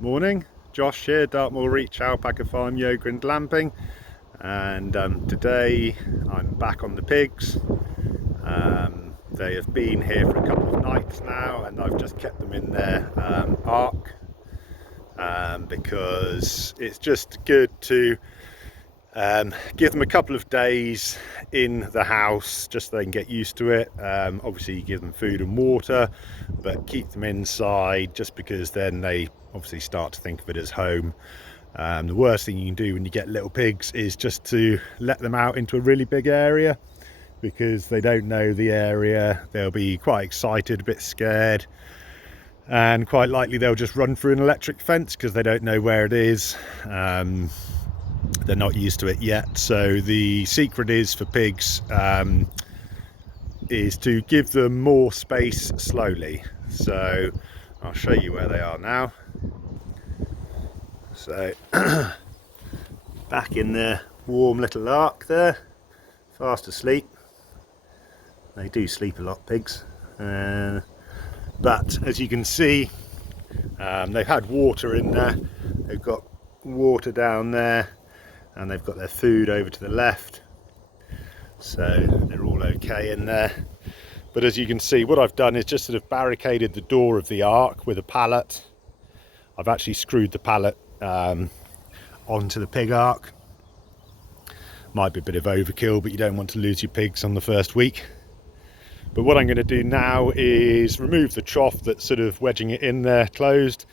Morning, Josh here, Dartmoor Reach Alpaca Farm Yoga and Glamping, and today I'm back on the pigs. They have been here for a couple of nights now, and I've just kept them in their ark because it's just good to give them a couple of days in the house just so they can get used to it. Obviously you give them food and water, but keep them inside just because then they obviously start to think of it as home. The worst thing you can do when you get little pigs is just to let them out into a really big area, because they don't know the area. They'll be quite excited, a bit scared, and quite likely they'll just run through an electric fence because they don't know where it is. They're not used to it yet. So the secret is for pigs is to give them more space slowly. So I'll show you where they are now. So back in their warm little ark there, fast asleep. They do sleep a lot, pigs, but as you can see, they've had water in there. They've got water down there, and they've got their food over to the left, so they're all okay in there. But as you can see, what I've done is just sort of barricaded the door of the ark with a pallet. I've actually screwed the pallet onto the pig ark. Might be a bit of overkill, but you don't want to lose your pigs on the first week. But what I'm going to do now is remove the trough that's sort of wedging it in there closed,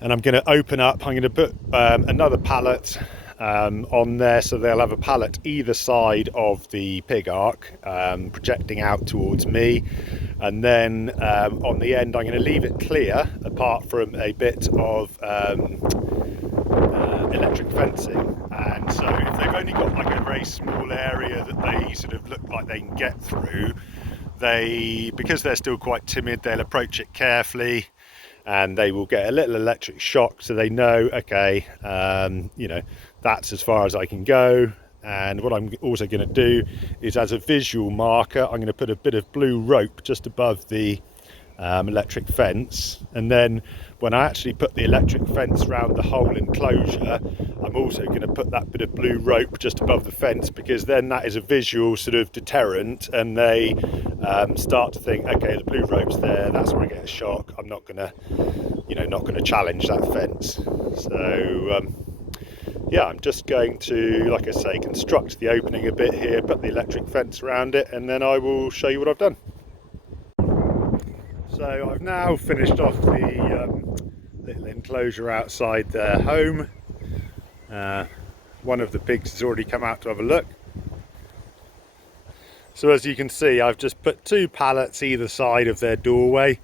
and I'm going to open up. I'm going to put another pallet on there, so they'll have a pallet either side of the pig ark, projecting out towards me, and then on the end I'm going to leave it clear apart from a bit of electric fencing. And so if they've only got like a very small area that they sort of look like they can get through, because they're still quite timid, they'll approach it carefully, and they will get a little electric shock, so they know, okay, you know, that's as far as I can go. And what I'm also going to do is, as a visual marker, I'm going to put a bit of blue rope just above the electric fence, and then when I actually put the electric fence around the whole enclosure, I'm also going to put that bit of blue rope just above the fence, because then that is a visual sort of deterrent, and they start to think, okay, the blue rope's there, that's where I get a shock, I'm not going to, you know, not going to challenge that fence. So yeah, I'm just going to, like I say, construct the opening a bit here, put the electric fence around it, and then I will show you what I've done. So I've now finished off the little enclosure outside their home. One of the pigs has already come out to have a look. So as you can see, I've just put two pallets either side of their doorway.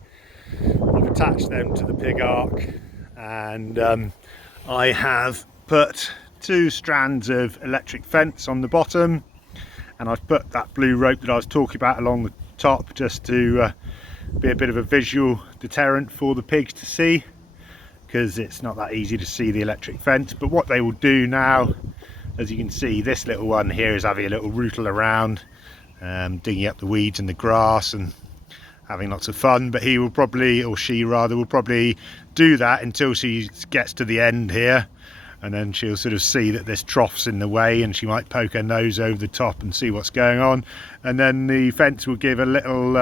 I've attached them to the pig ark, and I have put two strands of electric fence on the bottom, and I've put that blue rope that I was talking about along the top, just to be a bit of a visual deterrent for the pigs to see, because it's not that easy to see the electric fence. But what they will do now, as you can see, this little one here is having a little rootle around, digging up the weeds and the grass and having lots of fun. But he will probably, or she rather, will probably do that until she gets to the end here, and then she'll sort of see that this trough's in the way, and she might poke her nose over the top and see what's going on, and then the fence will give a little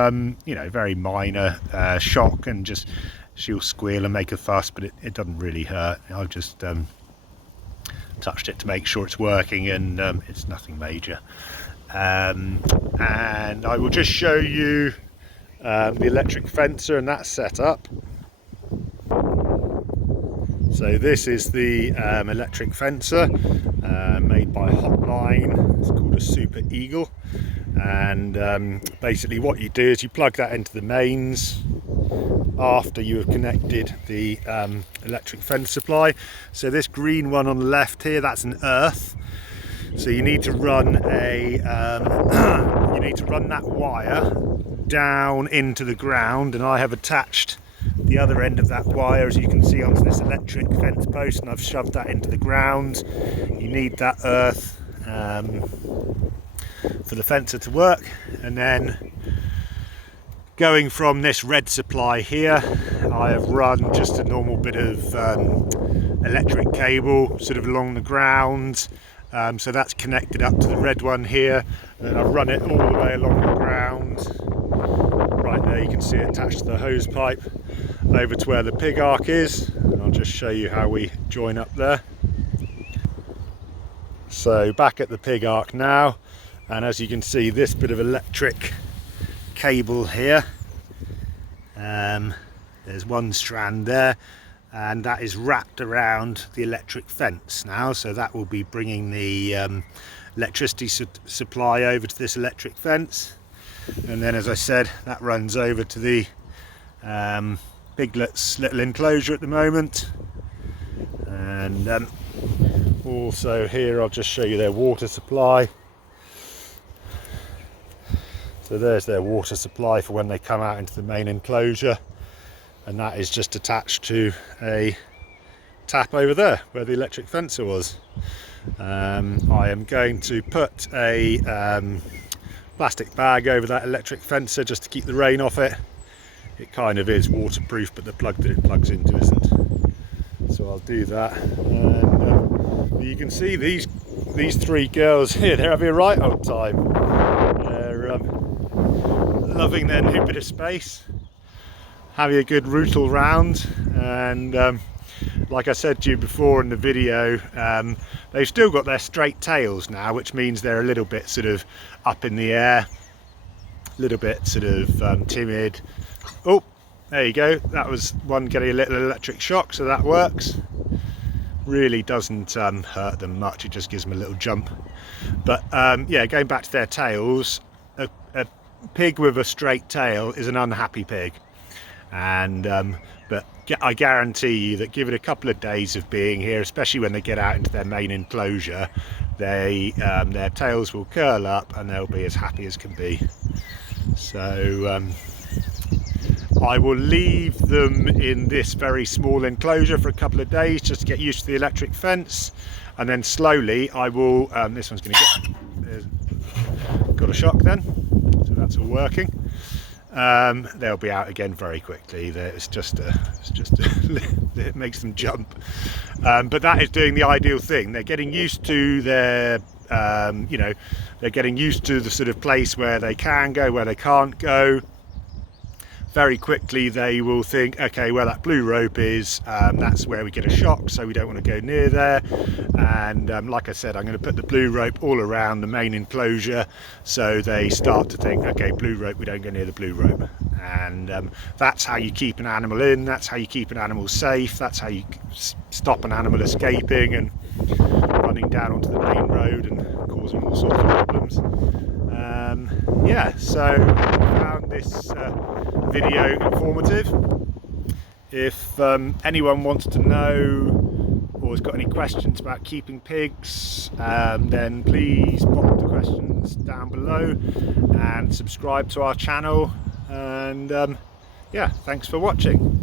you know, very minor shock, and just she'll squeal and make a fuss, but it doesn't really hurt. I've just touched it to make sure it's working, and it's nothing major. And I will just show you the electric fencer and that setup. So this is the electric fencer made by Hotline. It's called a Super Eagle, and basically what you do is you plug that into the mains after you have connected the electric fence supply. So this green one on the left here, that's an earth. So you need to run you need to run that wire down into the ground, and I have attached the other end of that wire, as you can see, onto this electric fence post, and I've shoved that into the ground. You need that earth for the fencer to work, and then Going from this red supply here, I have run just a normal bit of electric cable sort of along the ground, so that's connected up to the red one here, and then I've run it all the way along the ground. Right there you can see it attached to the hose pipe over to where the pig arc is, and I'll just show you how we join up there. So back at the pig arc now, and as you can see, this bit of electric cable here, there's one strand there, and that is wrapped around the electric fence now, so that will be bringing the electricity supply over to this electric fence. And then, as I said, that runs over to the piglet's little enclosure at the moment. And also here I'll just show you their water supply. So there's their water supply for when they come out into the main enclosure, and that is just attached to a tap over there where the electric fencer was. I am going to put a plastic bag over that electric fencer just to keep the rain off it. It kind of is waterproof, but the plug that it plugs into isn't. So I'll do that. And you can see these three girls here, they're having a right old time. They're loving their new bit of space, having a good rootle round, and like I said to you before in the video, they've still got their straight tails now, which means they're a little bit sort of up in the air, a little bit sort of timid. Oh, there you go, that was one getting a little electric shock, so that works. Really doesn't hurt them much, it just gives them a little jump. But yeah, going back to their tails, a pig with a straight tail is an unhappy pig, and but I guarantee you that give it a couple of days of being here, especially when they get out into their main enclosure, their tails will curl up and they'll be as happy as can be. So I will leave them in this very small enclosure for a couple of days just to get used to the electric fence, and then slowly I will this one's going to got a shock then, so that's all working. They'll be out again very quickly. It makes them jump, but that is doing the ideal thing. They're getting used to their you know, they're getting used to the sort of place where they can go, where they can't go. Very quickly they will think, okay, where that blue rope is, that's where we get a shock, so we don't want to go near there. And like I said, I'm going to put the blue rope all around the main enclosure, so they start to think, okay, blue rope, we don't go near the blue rope. And that's how you keep an animal in, that's how you keep an animal safe, that's how you stop an animal escaping and running down onto the main road and causing all sorts of problems. Yeah, so I found this video informative. If anyone wants to know or has got any questions about keeping pigs, then please pop the questions down below and subscribe to our channel. And yeah, thanks for watching.